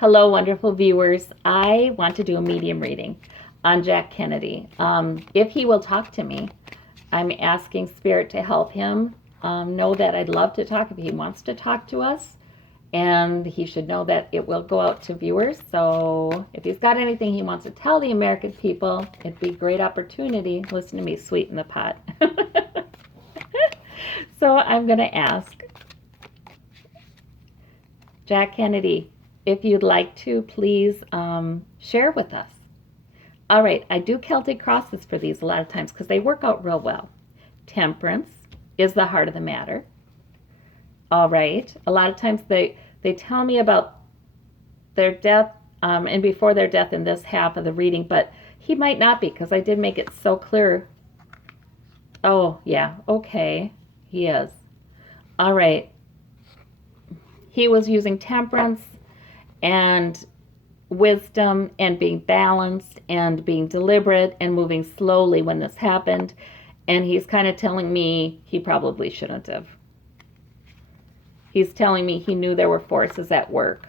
Hello, wonderful viewers. I want to do a medium reading on Jack Kennedy. If he will talk to me, I'm asking Spirit to help him know that I'd love to talk if he wants to talk to us. And he should know that it will go out to viewers. So if he's got anything he wants to tell the American people, it'd be a great opportunity. Listen to me sweeten the pot. So I'm going to ask Jack Kennedy, if you'd like to, please share with us. All right, I do Celtic crosses for these a lot of times because they work out real well. Temperance is the heart of the matter. All right, a lot of times they tell me about their death and before their death in this half of the reading, but he might not be because I did make it so clear. Oh, yeah, okay, he is. All right, he was using temperance and wisdom and being balanced and being deliberate and moving slowly when this happened. And he's kind of telling me he probably shouldn't have. He's telling me he knew there were forces at work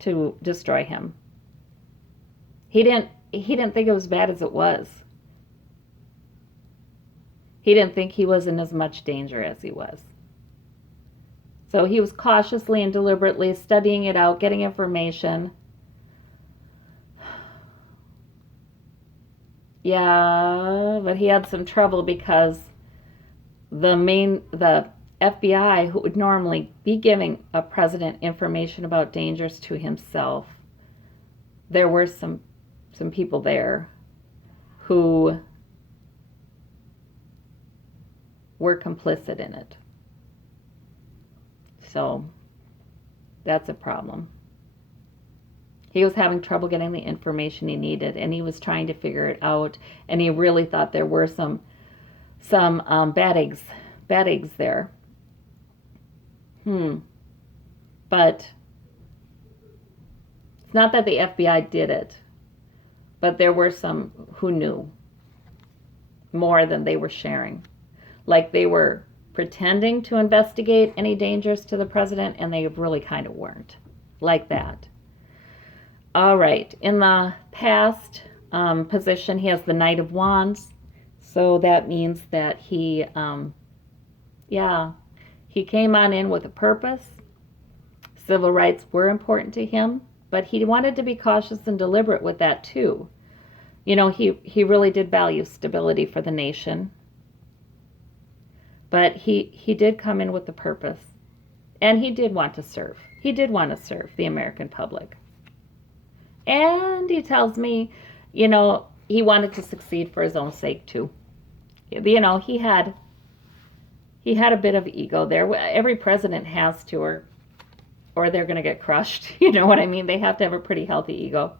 to destroy him. He didn't think it was bad as it was. He didn't think he was in as much danger as he was. So he was cautiously and deliberately studying it out, getting information. Yeah, but he had some trouble because the FBI, who would normally be giving a president information about dangers to himself, there were some people there who were complicit in it. So that's a problem. He was having trouble getting the information he needed, and he was trying to figure it out, and he really thought there were some bad eggs there. But it's not that the FBI did it, but there were some who knew more than they were sharing. Like they were pretending to investigate any dangers to the president, and they really kind of weren't. Like that. All right, in the past position, he has the Knight of Wands. So that means that he came on in with a purpose. Civil rights were important to him, but he wanted to be cautious and deliberate with that too. You know, he really did value stability for the nation. But he did come in with a purpose. And he did want to serve. He did want to serve the American public. And he tells me, you know, he wanted to succeed for his own sake too. You know, he had a bit of ego there. Every president has to, or they're going to get crushed. You know what I mean? They have to have a pretty healthy ego.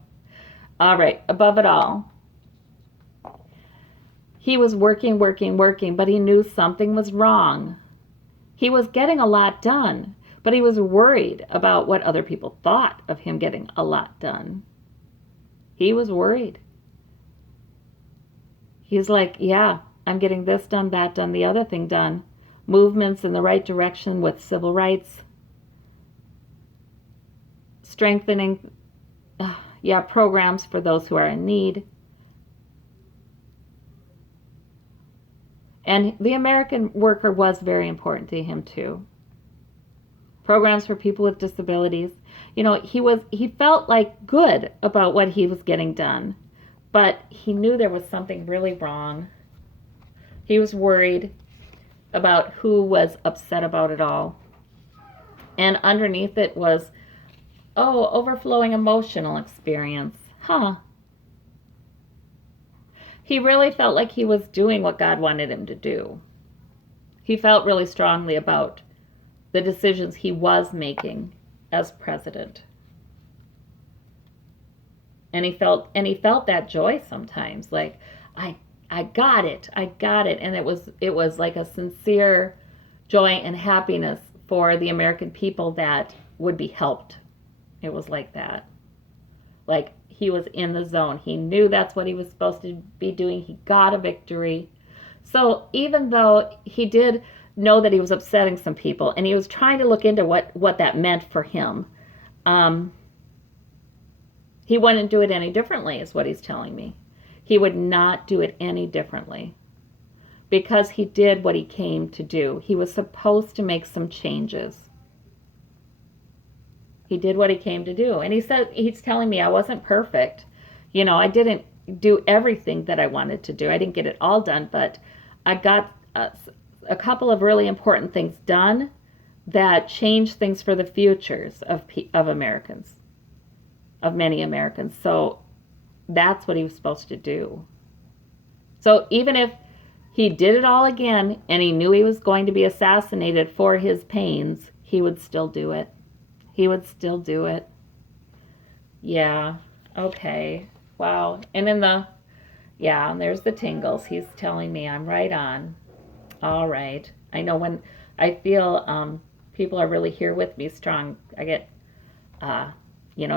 All right, above it all, he was working, but he knew something was wrong. He was getting a lot done, but he was worried about what other people thought of him getting a lot done. He was worried. He's like, yeah, I'm getting this done, that done, the other thing done. Movements in the right direction with civil rights. Strengthening, programs for those who are in need. And the American worker was very important to him too. Programs for people with disabilities. You know, he felt like good about what he was getting done, but he knew there was something really wrong. He was worried about who was upset about it all. And underneath it was, overflowing emotional experience. He really felt like he was doing what God wanted him to do. He felt really strongly about the decisions he was making as president. And he felt that joy sometimes, like I got it. And it was like a sincere joy and happiness for the American people that would be helped. It was like that. Like he was in the zone. He knew that's what he was supposed to be doing. He got a victory. So even though he did know that he was upsetting some people, and he was trying to look into what that meant for him, He wouldn't do it any differently, is what he's telling me. He would not do it any differently because he did what he came to do. He was supposed to make some changes. He did what he came to do. And he's telling me I wasn't perfect. I didn't do everything that I wanted to do. I didn't get it all done, but I got a couple of really important things done that changed things for the futures of Americans, of many Americans. So that's what he was supposed to do. So even if he did it all again and he knew he was going to be assassinated for his pains, he would still do it. He would still do it. Yeah. Okay. Wow. And there's the tingles. He's telling me I'm right on. All right. I know when I feel people are really here with me strong, I get,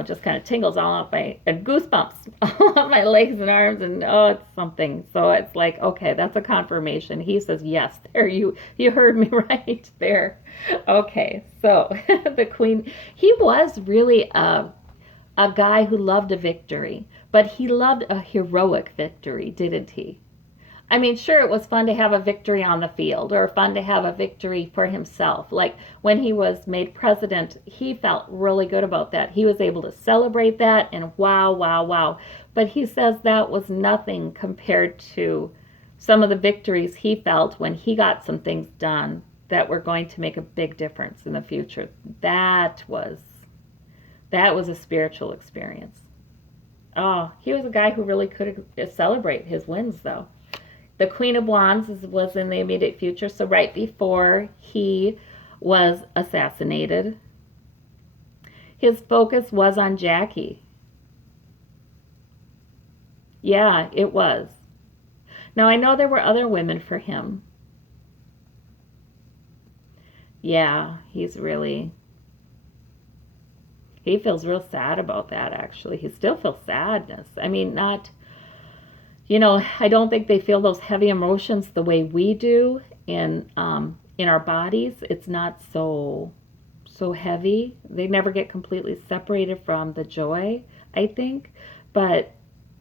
just kind of tingles all up goosebumps all up my legs and arms, and it's something. So it's like, okay, that's a confirmation. He says, yes, there, you heard me right there. Okay, so the queen, he was really a guy who loved a victory, but he loved a heroic victory, didn't he? I mean, sure, it was fun to have a victory on the field or fun to have a victory for himself. Like when he was made president, he felt really good about that. He was able to celebrate that and wow, wow, wow. But he says that was nothing compared to some of the victories he felt when he got some things done that were going to make a big difference in the future. That was a spiritual experience. Oh, he was a guy who really could celebrate his wins, though. The Queen of Wands was in the immediate future, so right before he was assassinated. His focus was on Jackie. Yeah, it was. Now, I know there were other women for him. Yeah, he feels real sad about that, actually. He still feels sadness. I mean, I don't think they feel those heavy emotions the way we do in our bodies. It's not so heavy. They never get completely separated from the joy, I think. But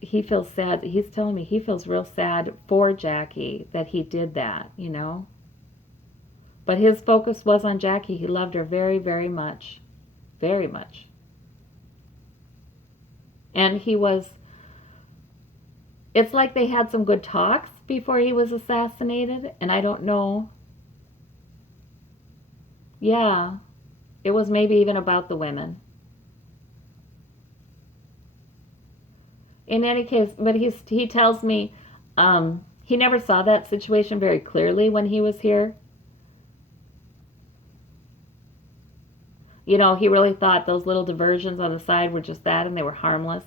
he feels sad. He's telling me he feels real sad for Jackie that he did that, But his focus was on Jackie. He loved her very, very much. Very much. And it's like they had some good talks before he was assassinated, and I don't know. Yeah, it was maybe even about the women. In any case, but he tells me he never saw that situation very clearly when he was here. He really thought those little diversions on the side were just that, and they were harmless.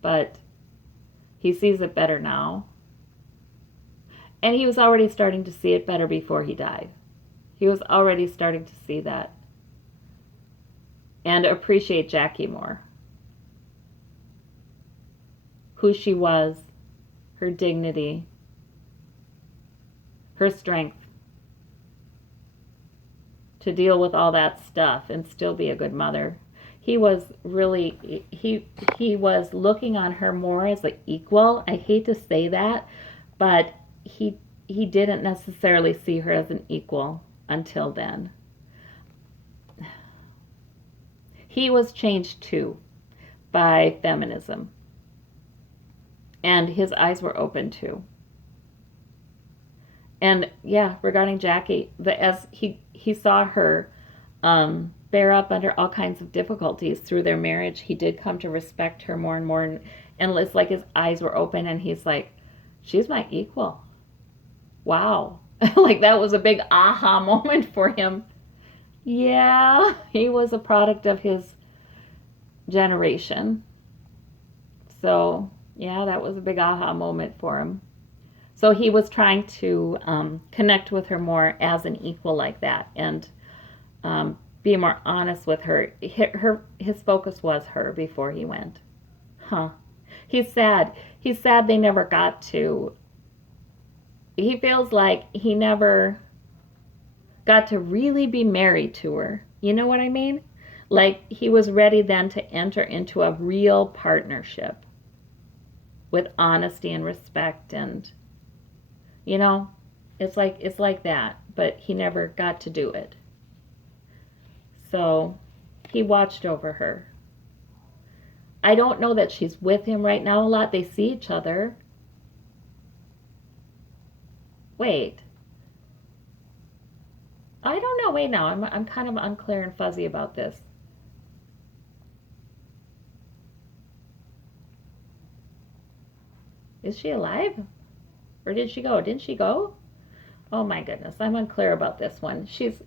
But he sees it better now. And he was already starting to see it better before he died. He was already starting to see that. And appreciate Jackie more. Who she was, her dignity, her strength to deal with all that stuff and still be a good mother. He was really, he was looking on her more as an equal. I hate to say that, but he didn't necessarily see her as an equal until then. He was changed too by feminism. And his eyes were open too. And yeah, regarding Jackie, as he saw her bear up under all kinds of difficulties through their marriage, he did come to respect her more and more. And it's like his eyes were open and he's like, she's my equal. Wow. Like that was a big aha moment for him. Yeah, he was a product of his generation. So yeah, that was a big aha moment for him. So he was trying to connect with her more as an equal like that and be more honest with her. His focus was her before he went. Huh. He's sad. He's sad they never got to. He feels like he never got to really be married to her. You know what I mean? Like he was ready then to enter into a real partnership with honesty and respect, and you know, it's like that, but he never got to do it. So he watched over her. I don't know that she's with him right now a lot. They see each other. Wait. I don't know. Wait now. I'm kind of unclear and fuzzy about this. Is she alive? Or did she go? Didn't she go? Oh my goodness. I'm unclear about this one. She's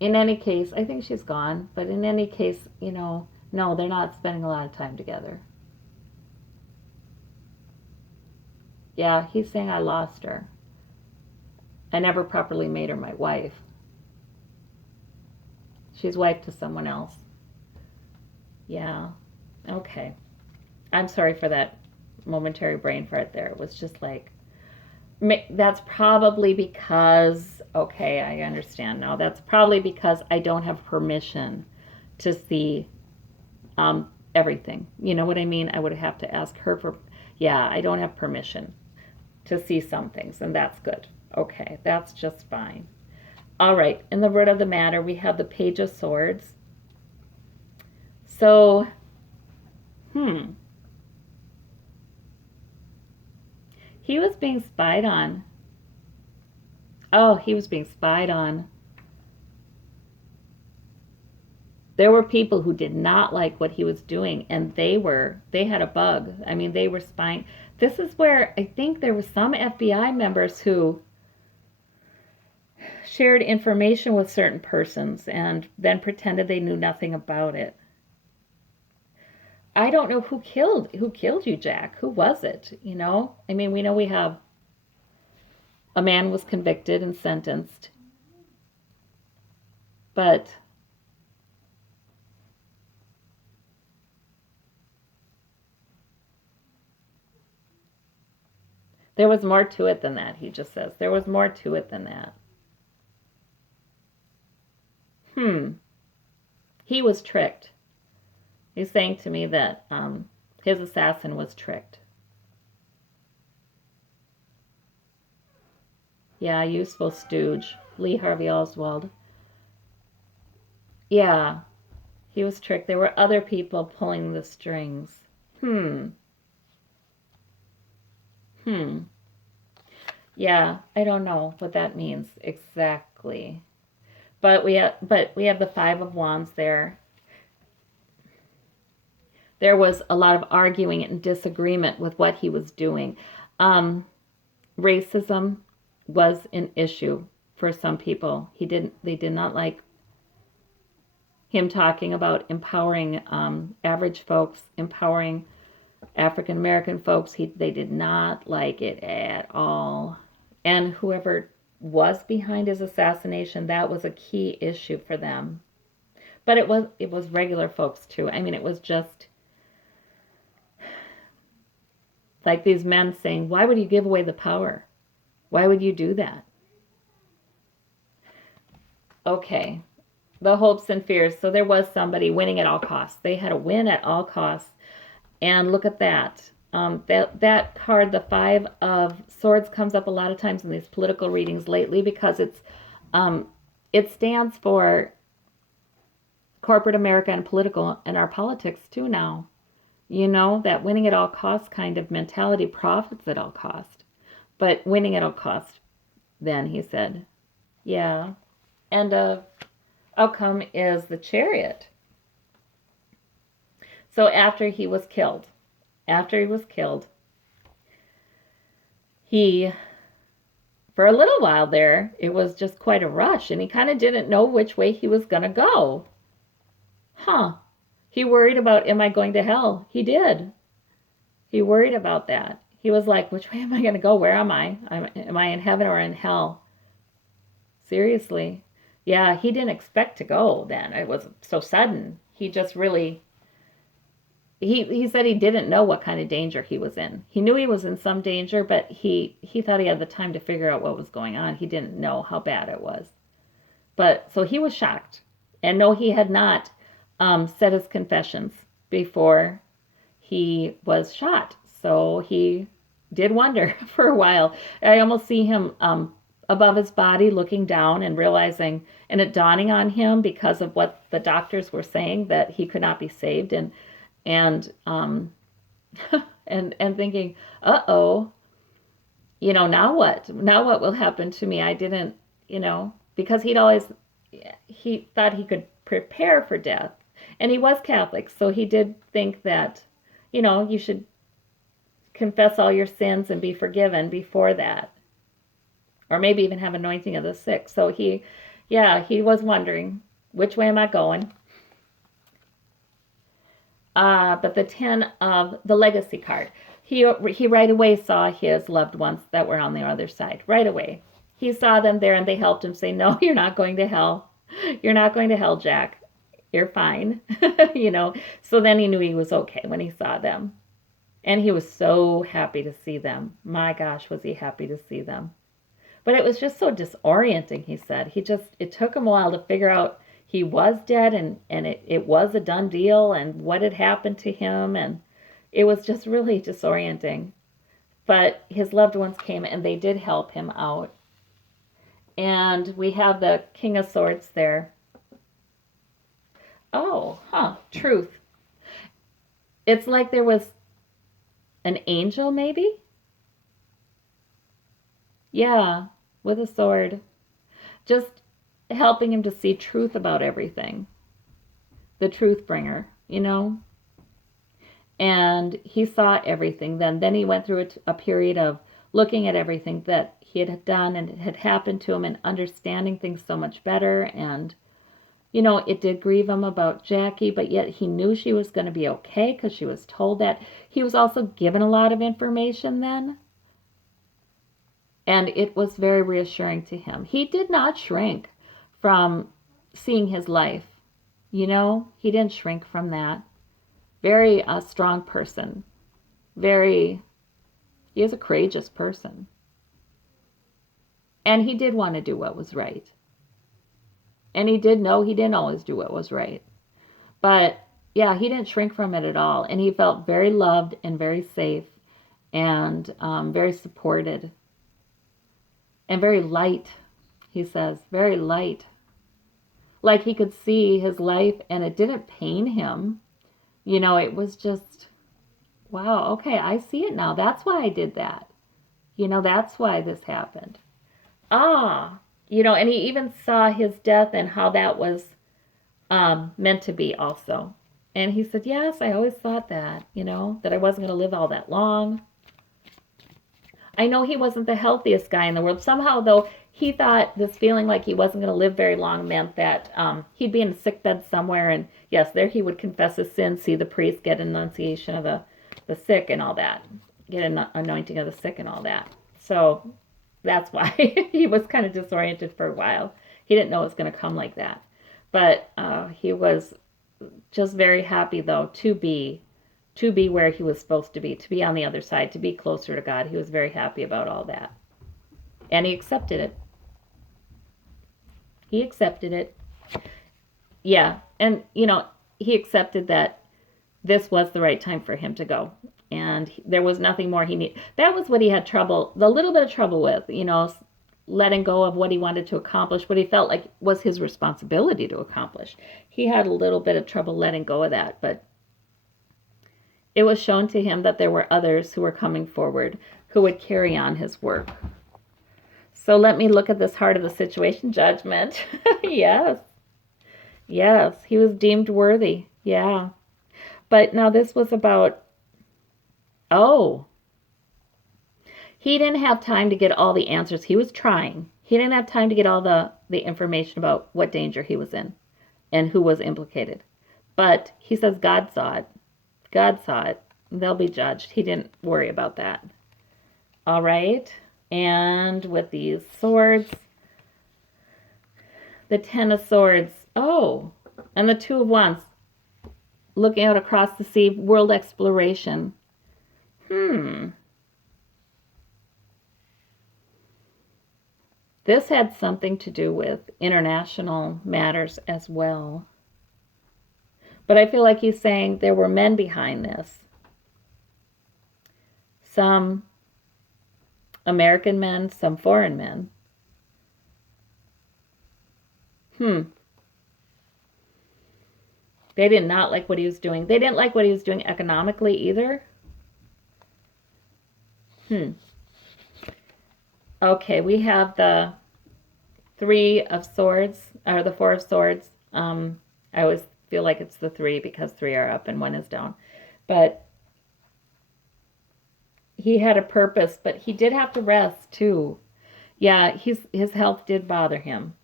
in any case, I think she's gone, but in any case, no, they're not spending a lot of time together. Yeah, he's saying I lost her. I never properly made her my wife. She's wife to someone else. Yeah. Okay. I'm sorry for that momentary brain fart there. It was just like, that's probably because, okay, I understand now. That's probably because I don't have permission to see everything. You know what I mean? I would have to ask her for, yeah, I don't have permission to see some things, and that's good. Okay, that's just fine. All right, in the root of the matter, we have the Page of Swords. So, he was being spied on. Oh, he was being spied on. There were people who did not like what he was doing, and they had a bug. I mean, they were spying. This is where I think there were some FBI members who shared information with certain persons and then pretended they knew nothing about it. I don't know who killed you, Jack. Who was it? I mean, we know we have a man was convicted and sentenced, but there was more to it than that. He just says there was more to it than that. He was tricked. He's saying to me that his assassin was tricked. Yeah, useful stooge. Lee Harvey Oswald. Yeah, he was tricked. There were other people pulling the strings. Yeah, I don't know what that means exactly. But we have the Five of Wands there. There was a lot of arguing and disagreement with what he was doing. Racism was an issue for some people. They did not like him talking about empowering average folks, empowering African American folks. They did not like it at all. And whoever was behind his assassination, that was a key issue for them. But it was regular folks too. I mean, it was just like these men saying, why would you give away the power? Why would you do that? Okay, the hopes and fears. So there was somebody winning at all costs. They had a win at all costs. And look at that. That card, the Five of Swords, comes up a lot of times in these political readings lately because it stands for corporate America and political and our politics too now. That winning at all costs kind of mentality, profits at all cost. But winning at all cost, then he said, yeah. And outcome is the Chariot. So after he was killed, he, for a little while there, it was just quite a rush, and he kind of didn't know which way he was going to go. He worried about, am I going to hell? He did. He worried about that. He was like, which way am I going to go? Where am I? Am I in heaven or in hell? Seriously. Yeah, he didn't expect to go then. It was so sudden. He just really, he said he didn't know what kind of danger he was in. He knew he was in some danger, but he thought he had the time to figure out what was going on. He didn't know how bad it was. But so he was shocked. And no, he had not said his confessions before he was shot. So he did wonder for a while. I almost see him above his body looking down and realizing, and it dawning on him because of what the doctors were saying, that he could not be saved, and and thinking, uh-oh, now what? Now what will happen to me? I didn't, because he thought he could prepare for death. And he was Catholic, so he did think that, you should confess all your sins and be forgiven before that. Or maybe even have anointing of the sick. So he was wondering, which way am I going? But the 10 of the legacy card, he right away saw his loved ones that were on the other side. Right away. He saw them there and they helped him say, no, you're not going to hell. You're not going to hell, Jack. You're fine. So then he knew he was okay when he saw them. And he was so happy to see them. My gosh, was he happy to see them. But it was just so disorienting, he said. It took him a while to figure out he was dead and it was a done deal and what had happened to him. And it was just really disorienting. But his loved ones came and they did help him out. And we have the King of Swords there. Oh, truth. It's like there was an angel, maybe? Yeah, with a sword. Just helping him to see truth about everything. The truth bringer, And he saw everything then. Then he went through a period of looking at everything that he had done and it had happened to him and understanding things so much better. And, it did grieve him about Jackie, but yet he knew she was going to be okay because she was told that. He was also given a lot of information then. And it was very reassuring to him. He did not shrink from seeing his life. He didn't shrink from that. Very strong person. He is a courageous person. And he did want to do what was right. And he did know he didn't always do what was right. But yeah, he didn't shrink from it at all. And he felt very loved and very safe and very supported. And very light, he says, very light. Like he could see his life and it didn't pain him. It was just, wow, okay, I see it now. That's why I did that. That's why this happened. And he even saw his death and how that was meant to be also. And he said, yes, I always thought that, that I wasn't going to live all that long. I know he wasn't the healthiest guy in the world. Somehow, though, he thought this feeling like he wasn't going to live very long meant that he'd be in a sick bed somewhere. And yes, there he would confess his sins, see the priest, get annunciation of the sick and all that. Get an anointing of the sick and all that. So that's why he was kind of disoriented for a while. He didn't know it was going to come like that. But he was just very happy, though, to be where he was supposed to be on the other side, to be closer to God. He was very happy about all that. And he accepted it. He accepted it. Yeah. And, he accepted that this was the right time for him to go. And there was nothing more he needed. That was what he had a little bit of trouble with, letting go of what he wanted to accomplish, what he felt like was his responsibility to accomplish. He had a little bit of trouble letting go of that, but it was shown to him that there were others who were coming forward who would carry on his work. So let me look at this heart of the situation. Judgment. Yes. Yes. He was deemed worthy. Yeah. But now this was about, he didn't have time to get all the answers. He was trying. He didn't have time to get all the information about what danger he was in and who was implicated. But he says God saw it. God saw it. They'll be judged. He didn't worry about that. All right. And with these swords, the 10 of swords. And the 2 of wands. Looking out across the sea, world exploration. This had something to do with international matters as well. But I feel like he's saying there were men behind this. Some American men, some foreign men. They did not like what he was doing. They didn't like what he was doing economically either. Okay, we have the Three of Swords, or the Four of Swords. I always feel like it's the three because three are up and one is down. But he had a purpose, but he did have to rest too. Yeah, his health did bother him.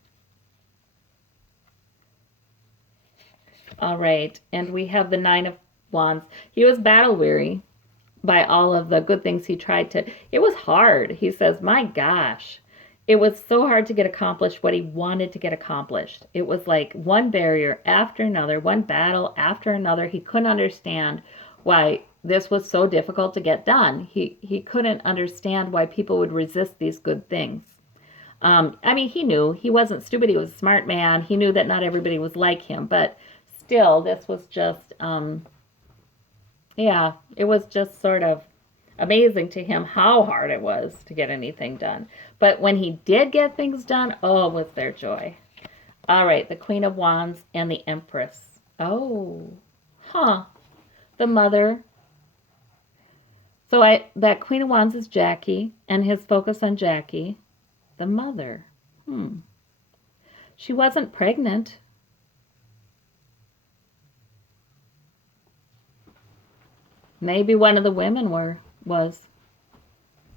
All right, and we have the Nine of Wands. He was battle weary by all of the good things he tried to. It was hard. He says, my gosh, it was so hard to get accomplished what he wanted to get accomplished. It was like one barrier after another, one battle after another. He couldn't understand why this was so difficult to get done. He couldn't understand why people would resist these good things. I mean, he knew he wasn't stupid. He was a smart man. He knew that not everybody was like him, but still, this was just, yeah, it was just sort of amazing to him how hard it was to get anything done. But when he did get things done, oh, was there joy. All right, the Queen of Wands and the Empress. Oh, huh. The mother. So that Queen of Wands is Jackie, and his focus on Jackie. The mother. She wasn't pregnant. Maybe one of the women was.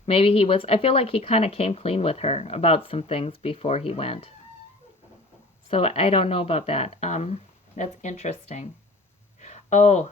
Maybe he was. I feel like he kind of came clean with her about some things before he went. So I don't know about that. That's interesting. Oh,